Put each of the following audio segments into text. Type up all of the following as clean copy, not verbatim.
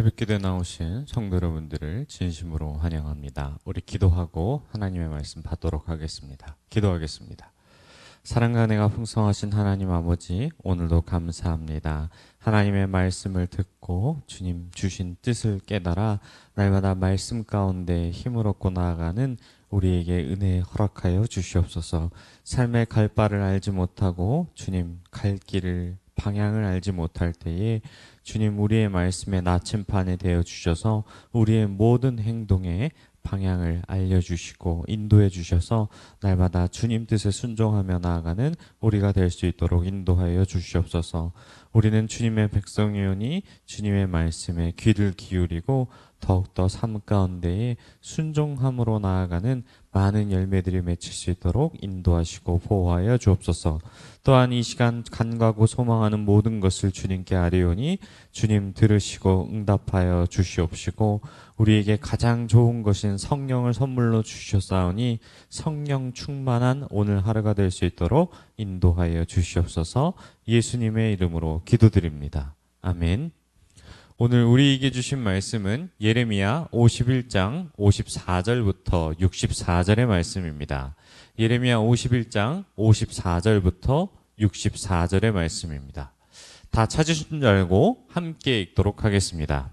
새벽기도에 나오신 성도 여러분들을 진심으로 환영합니다. 우리 기도하고 하나님의 말씀 받도록 하겠습니다. 기도하겠습니다. 사랑과 은혜가 풍성하신 하나님 아버지, 오늘도 감사합니다. 하나님의 말씀을 듣고 주님 주신 뜻을 깨달아 날마다 말씀 가운데 힘을 얻고 나아가는 우리에게 은혜 허락하여 주시옵소서. 삶의 갈 바를 알지 못하고 주님 갈 길을 방향을 알지 못할 때에 주님 우리의 말씀에 나침반이 되어 주셔서 우리의 모든 행동에 방향을 알려주시고 인도해 주셔서 날마다 주님 뜻에 순종하며 나아가는 우리가 될 수 있도록 인도하여 주시옵소서. 우리는 주님의 백성이오니 주님의 말씀에 귀를 기울이고 더욱더 삶 가운데에 순종함으로 나아가는 많은 열매들이 맺힐 수 있도록 인도하시고 보호하여 주옵소서. 또한 이 시간 간과하고 소망하는 모든 것을 주님께 아뢰오니 주님 들으시고 응답하여 주시옵시고 우리에게 가장 좋은 것인 성령을 선물로 주셨사오니 성령 충만한 오늘 하루가 될 수 있도록 인도하여 주시옵소서. 예수님의 이름으로 기도드립니다. 아멘. 오늘 우리에게 주신 말씀은 예레미야 51장 54절부터 64절의 말씀입니다. 예레미야 51장 54절부터 64절의 말씀입니다. 다 찾으신 줄 알고 함께 읽도록 하겠습니다.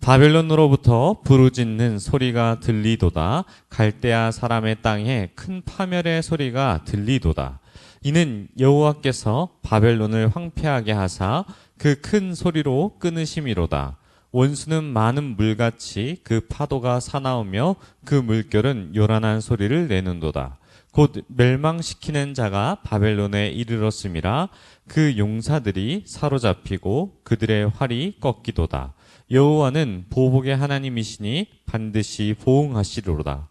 바벨론으로부터 부르짖는 소리가 들리도다. 갈대아 사람의 땅에 큰 파멸의 소리가 들리도다. 이는 여호와께서 바벨론을 황폐하게 하사 그 큰 소리로 끊으심이로다. 원수는 많은 물같이 그 파도가 사나우며 그 물결은 요란한 소리를 내는도다. 곧 멸망시키는 자가 바벨론에 이르렀음이라. 그 용사들이 사로잡히고 그들의 활이 꺾이도다. 여호와는 보복의 하나님이시니 반드시 보응하시리로다.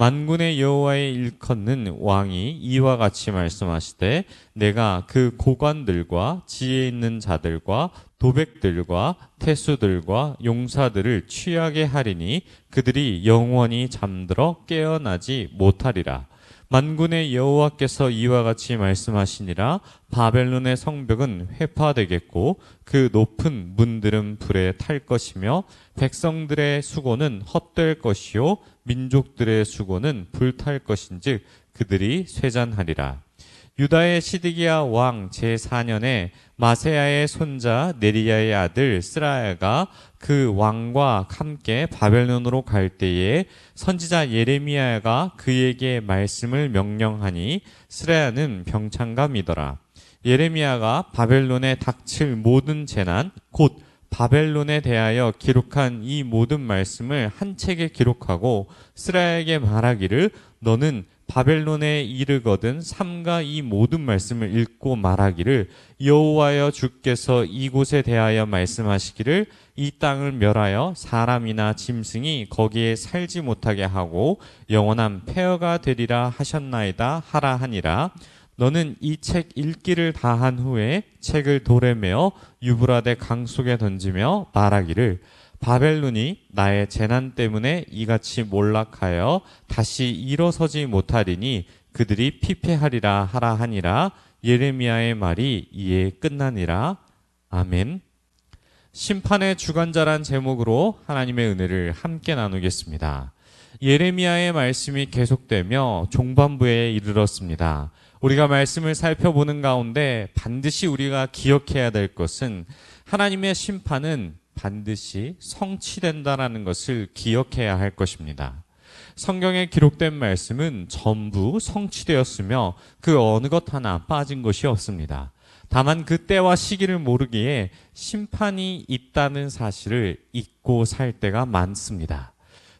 만군의 여호와의 일컫는 왕이 이와 같이 말씀하시되 내가 그 고관들과 지혜 있는 자들과 도백들과 태수들과 용사들을 취하게 하리니 그들이 영원히 잠들어 깨어나지 못하리라. 만군의 여호와께서 이와 같이 말씀하시니라. 바벨론의 성벽은 회파되겠고 그 높은 문들은 불에 탈 것이며 백성들의 수고는 헛될 것이요 민족들의 수고는 불탈 것인즉 그들이 쇠잔하리라. 유다의 시드기야 왕 제4년에 마세야의 손자 네리야의 아들 스라야가 그 왕과 함께 바벨론으로 갈 때에 선지자 예레미야가 그에게 말씀을 명령하니 스라야는 병창감이더라. 예레미야가 바벨론에 닥칠 모든 재난 곧 바벨론에 대하여 기록한 이 모든 말씀을 한 책에 기록하고 스라야에게 말하기를 너는 바벨론에 이르거든 삼가 이 모든 말씀을 읽고 말하기를 여호와여 주께서 이곳에 대하여 말씀하시기를 이 땅을 멸하여 사람이나 짐승이 거기에 살지 못하게 하고 영원한 폐허가 되리라 하셨나이다 하라 하니라. 너는 이 책 읽기를 다한 후에 책을 돌에 메어 유브라데 강 속에 던지며 말하기를 바벨론이 나의 재난 때문에 이같이 몰락하여 다시 일어서지 못하리니 그들이 피폐하리라 하라 하니라. 예레미야의 말이 이에 끝나니라. 아멘. 심판의 주관자란 제목으로 하나님의 은혜를 함께 나누겠습니다. 예레미야의 말씀이 계속되며 종반부에 이르렀습니다. 우리가 말씀을 살펴보는 가운데 반드시 우리가 기억해야 될 것은 하나님의 심판은 반드시 성취된다라는 것을 기억해야 할 것입니다. 성경에 기록된 말씀은 전부 성취되었으며 그 어느 것 하나 빠진 것이 없습니다. 다만 그 때와 시기를 모르기에 심판이 있다는 사실을 잊고 살 때가 많습니다.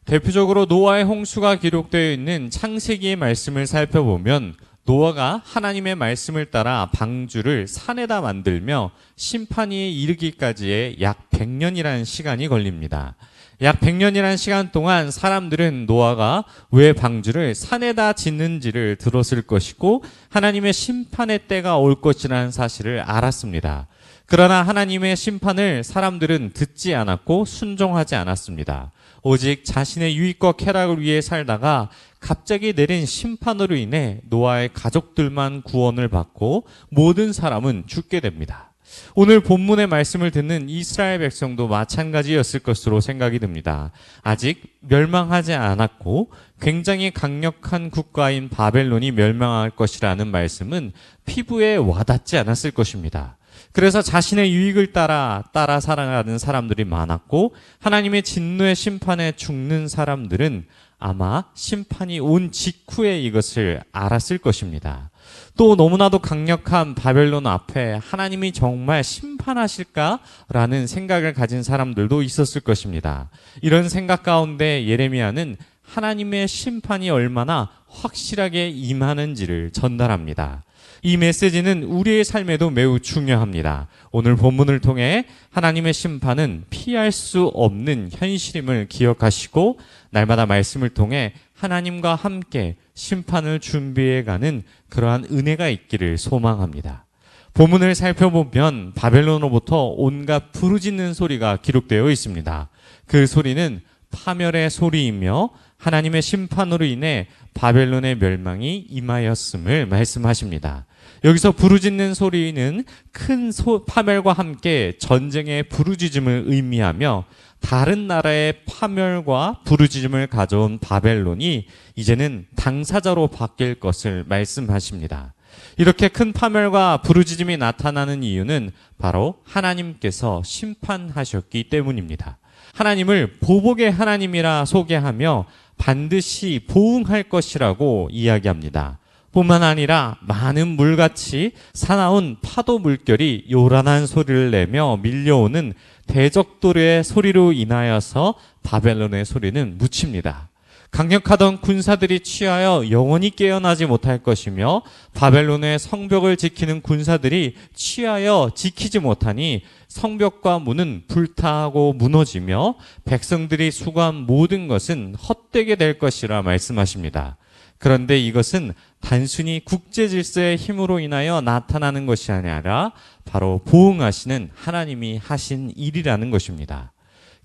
대표적으로 노아의 홍수가 기록되어 있는 창세기의 말씀을 살펴보면 노아가 하나님의 말씀을 따라 방주를 산에다 만들며 심판이 이르기까지의 약 100년이라는 시간이 걸립니다. 약 100년이라는 시간 동안 사람들은 노아가 왜 방주를 산에다 짓는지를 들었을 것이고 하나님의 심판의 때가 올 것이라는 사실을 알았습니다. 그러나 하나님의 심판을 사람들은 듣지 않았고 순종하지 않았습니다. 오직 자신의 유익과 쾌락을 위해 살다가 갑자기 내린 심판으로 인해 노아의 가족들만 구원을 받고 모든 사람은 죽게 됩니다. 오늘 본문의 말씀을 듣는 이스라엘 백성도 마찬가지였을 것으로 생각이 듭니다. 아직 멸망하지 않았고 굉장히 강력한 국가인 바벨론이 멸망할 것이라는 말씀은 피부에 와닿지 않았을 것입니다. 그래서 자신의 유익을 따라 살아가는 사람들이 많았고 하나님의 진노의 심판에 죽는 사람들은 아마 심판이 온 직후에 이것을 알았을 것입니다. 또 너무나도 강력한 바벨론 앞에 하나님이 정말 심판하실까라는 생각을 가진 사람들도 있었을 것입니다. 이런 생각 가운데 예레미야는 하나님의 심판이 얼마나 확실하게 임하는지를 전달합니다. 이 메시지는 우리의 삶에도 매우 중요합니다. 오늘 본문을 통해 하나님의 심판은 피할 수 없는 현실임을 기억하시고 날마다 말씀을 통해 하나님과 함께 심판을 준비해가는 그러한 은혜가 있기를 소망합니다. 본문을 살펴보면 바벨론으로부터 온갖 부르짖는 소리가 기록되어 있습니다. 그 소리는 파멸의 소리이며 하나님의 심판으로 인해 바벨론의 멸망이 임하였음을 말씀하십니다. 여기서 부르짖는 소리는 큰 파멸과 함께 전쟁의 부르짖음을 의미하며 다른 나라의 파멸과 부르짖음을 가져온 바벨론이 이제는 당사자로 바뀔 것을 말씀하십니다. 이렇게 큰 파멸과 부르짖음이 나타나는 이유는 바로 하나님께서 심판하셨기 때문입니다. 하나님을 보복의 하나님이라 소개하며 반드시 보응할 것이라고 이야기합니다. 뿐만 아니라 많은 물같이 사나운 파도 물결이 요란한 소리를 내며 밀려오는 대적도의 소리로 인하여서 바벨론의 소리는 묻힙니다. 강력하던 군사들이 취하여 영원히 깨어나지 못할 것이며 바벨론의 성벽을 지키는 군사들이 취하여 지키지 못하니 성벽과 문은 불타고 무너지며 백성들이 수고한 모든 것은 헛되게 될 것이라 말씀하십니다. 그런데 이것은 단순히 국제 질서의 힘으로 인하여 나타나는 것이 아니라 바로 보응하시는 하나님이 하신 일이라는 것입니다.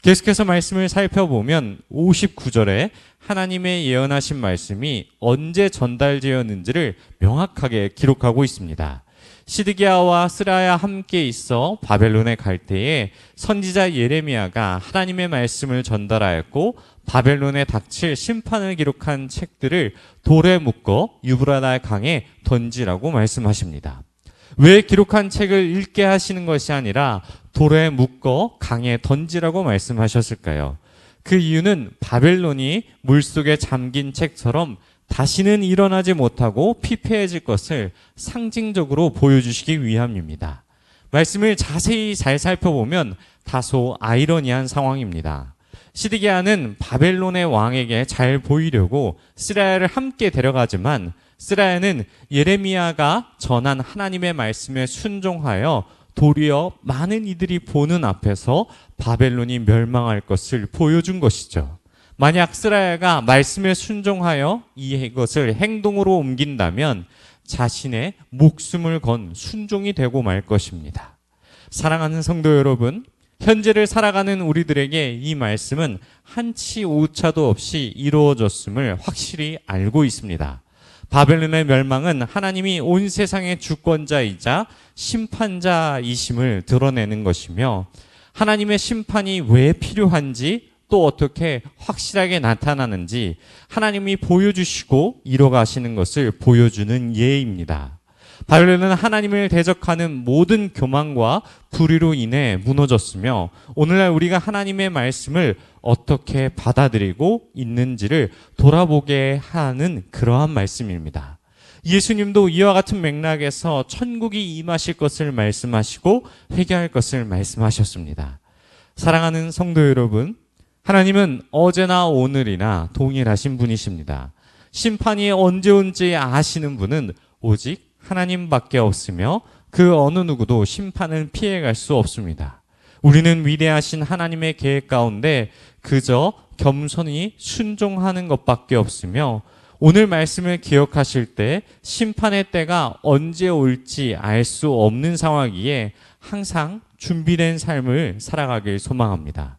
계속해서 말씀을 살펴보면 59절에 하나님의 예언하신 말씀이 언제 전달되었는지를 명확하게 기록하고 있습니다. 시드기야와 스라야 함께 있어 바벨론에 갈 때에 선지자 예레미야가 하나님의 말씀을 전달하였고 바벨론에 닥칠 심판을 기록한 책들을 돌에 묶어 유브라나 강에 던지라고 말씀하십니다. 왜 기록한 책을 읽게 하시는 것이 아니라 돌에 묶어 강에 던지라고 말씀하셨을까요? 그 이유는 바벨론이 물속에 잠긴 책처럼 다시는 일어나지 못하고 피폐해질 것을 상징적으로 보여주시기 위함입니다. 말씀을 자세히 잘 살펴보면 다소 아이러니한 상황입니다. 시드기야는 바벨론의 왕에게 잘 보이려고 스라야를 함께 데려가지만 스라야는 예레미야가 전한 하나님의 말씀에 순종하여 도리어 많은 이들이 보는 앞에서 바벨론이 멸망할 것을 보여준 것이죠. 만약 스라야가 말씀에 순종하여 이것을 행동으로 옮긴다면 자신의 목숨을 건 순종이 되고 말 것입니다. 사랑하는 성도 여러분, 현재를 살아가는 우리들에게 이 말씀은 한치 오차도 없이 이루어졌음을 확실히 알고 있습니다. 바벨론의 멸망은 하나님이 온 세상의 주권자이자 심판자이심을 드러내는 것이며 하나님의 심판이 왜 필요한지 또 어떻게 확실하게 나타나는지 하나님이 보여주시고 이뤄가시는 것을 보여주는 예입니다. 바벨론은 하나님을 대적하는 모든 교만과 불의로 인해 무너졌으며 오늘날 우리가 하나님의 말씀을 어떻게 받아들이고 있는지를 돌아보게 하는 그러한 말씀입니다. 예수님도 이와 같은 맥락에서 천국이 임하실 것을 말씀하시고 회개할 것을 말씀하셨습니다. 사랑하는 성도 여러분, 하나님은 어제나 오늘이나 동일하신 분이십니다. 심판이 언제 온지 아시는 분은 오직 하나님밖에 없으며 그 어느 누구도 심판을 피해갈 수 없습니다. 우리는 위대하신 하나님의 계획 가운데 그저 겸손히 순종하는 것밖에 없으며 오늘 말씀을 기억하실 때 심판의 때가 언제 올지 알 수 없는 상황이기에 항상 준비된 삶을 살아가길 소망합니다.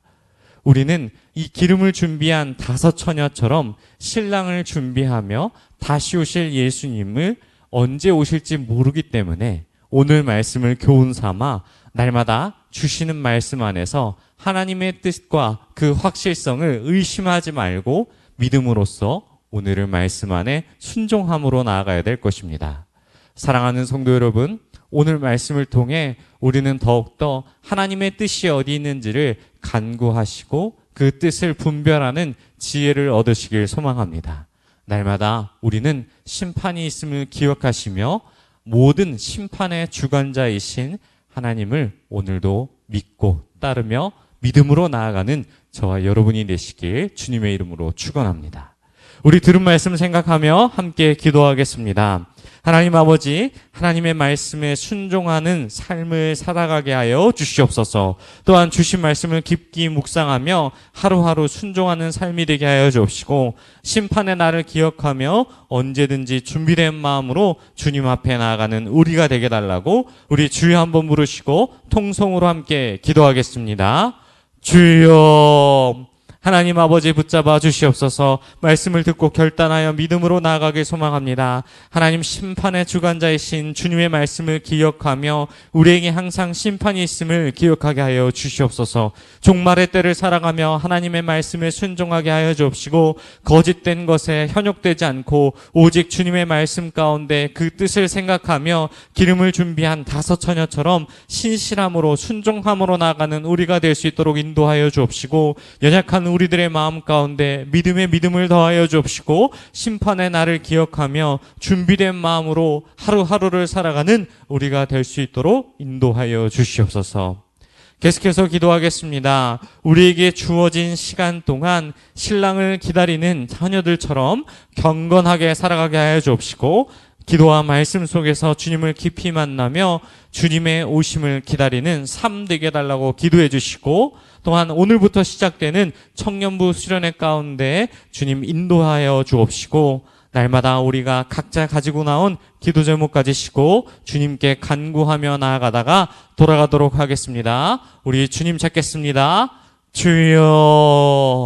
우리는 이 기름을 준비한 다섯 처녀처럼 신랑을 준비하며 다시 오실 예수님을 언제 오실지 모르기 때문에 오늘 말씀을 교훈 삼아 날마다 주시는 말씀 안에서 하나님의 뜻과 그 확실성을 의심하지 말고 믿음으로써 오늘의 말씀 안에 순종함으로 나아가야 될 것입니다. 사랑하는 성도 여러분, 오늘 말씀을 통해 우리는 더욱더 하나님의 뜻이 어디 있는지를 간구하시고 그 뜻을 분별하는 지혜를 얻으시길 소망합니다. 날마다 우리는 심판이 있음을 기억하시며 모든 심판의 주관자이신 하나님을 오늘도 믿고 따르며 믿음으로 나아가는 저와 여러분이 되시길 주님의 이름으로 축원합니다. 우리 들은 말씀 생각하며 함께 기도하겠습니다. 하나님 아버지, 하나님의 말씀에 순종하는 삶을 살아가게 하여 주시옵소서. 또한 주신 말씀을 깊이 묵상하며 하루하루 순종하는 삶이 되게 하여 주옵시고, 심판의 날을 기억하며 언제든지 준비된 마음으로 주님 앞에 나아가는 우리가 되게 달라고 우리 주여 한번 부르시고 통성으로 함께 기도하겠습니다. 주여, 하나님 아버지 붙잡아 주시옵소서. 말씀을 듣고 결단하여 믿음으로 나아가길 소망합니다. 하나님 심판의 주관자이신 주님의 말씀을 기억하며 우리에게 항상 심판이 있음을 기억하게 하여 주시옵소서. 종말의 때를 살아가며 하나님의 말씀에 순종하게 하여 주옵시고, 거짓된 것에 현혹되지 않고 오직 주님의 말씀 가운데 그 뜻을 생각하며 기름을 준비한 다섯 처녀처럼 신실함으로 순종함으로 나아가는 우리가 될 수 있도록 인도하여 주옵시고, 연약한 우리들의 마음 가운데 믿음의 믿음을 더하여 주옵시고, 심판의 날을 기억하며 준비된 마음으로 하루하루를 살아가는 우리가 될 수 있도록 인도하여 주시옵소서. 계속해서 기도하겠습니다. 우리에게 주어진 시간 동안 신랑을 기다리는 자녀들처럼 경건하게 살아가게 하여 주옵시고, 기도와 말씀 속에서 주님을 깊이 만나며 주님의 오심을 기다리는 삶 되게 달라고 기도해 주시고, 또한 오늘부터 시작되는 청년부 수련회 가운데 주님 인도하여 주옵시고, 날마다 우리가 각자 가지고 나온 기도 제목 가지시고 주님께 간구하며 나아가다가 돌아가도록 하겠습니다. 우리 주님 찾겠습니다. 주여.